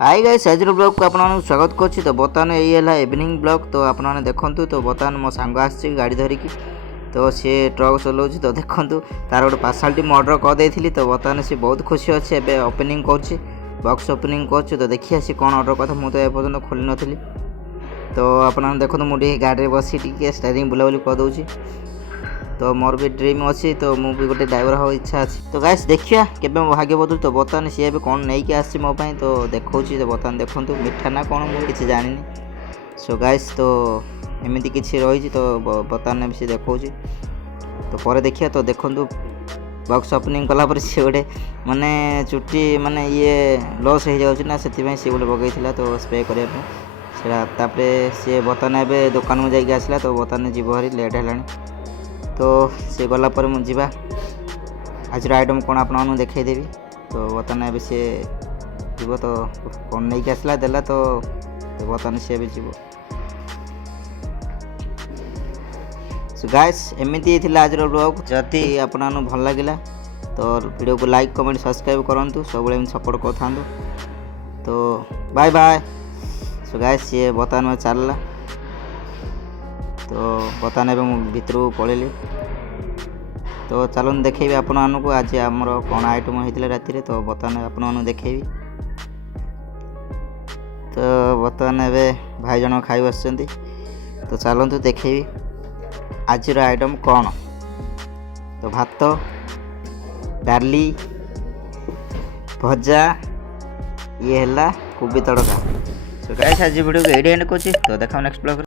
Hi guys आज blog को आपन स्वागत करछि। तो बर्तमान ये इवनिंग ब्लॉग। तो आपने देखंतु तो बर्तमान मो सांग आछि गाड़ी धरिकी। तो सी ट्रक चलाउछि। तो देखंतु तार गोटे पार्सलटी मो ऑर्डर कर देइथिली। तो बर्तमान सी बहुत खुशी अछि। एबे ओपनिंग करछि, बॉक्स ओपनिंग करछि। तो देखि आसी कोन ऑर्डर कथा मु तो ए पर्यंत खोली नथिली। तो आपन देखंतु मु गाड़ी बसी टिके स्टीयरिंग बुलाबुली कर दउछि। तो मोर भी ड्रीम अच्छी। तो मु भी गोटे ड्राइवर हो इच्छा अच्छी। तो गाइस देखिया केबे मो भाग्य बदल। तो बर्तमान सी भी कौन नहीं कि आसी मो पाई। तो देखौछि। तो बर्तमान देखंतु मिठा ना कौन मु किछि जानिनी। सो गाइस तो एमिति किछि रहिछि। तो बर्तमान से देखौछि। तो पर देखिया तो देखंतु बॉक्स ओपनिंग कला पर सी गोटे माने चुट्टी माने ये लॉस हो जाउछि ना, सेति पई सी गोटे बगैथिला। तो स्प्रे करिया पे सेरा तापरे सी बर्तमान एबे दुकान में जाई आसला। तो बर्तमान जीव हरी लेट हेलानी। तो सी गला पर मु जीवा आज आइटम कौन आपन देखदेवी। तो बर्तमान ए सी जीव। तो कौन नहीं आसला देला। तो बर्तमान सी भी जीव। सो गाइस एमिति थिला आज ब्लॉग। जदि आपन भल लागिला तो वीडियो को लाइक कमेंट सब्सक्राइब करंतु। सब बेले सपोर्ट करथांतु। तो बाय बाय। सो गाइस ये बर्तमान में चलला। तो बर्तमान एवं मु भितर पलैली। तो चलन देखेबी आपण मानक आज आमर कौन आइटम होता राति। तो बर्तमान आपण देखेबी। तो बर्तमान ए भाई जन खाई बस। तो चलतु देखेबी आज आइटम कौन। तो भात डाली भजा ये है कोबी तड़का। तो गाइस आज वीडियो को एंड कर। तो देखा नेक्स्ट ब्लॉग।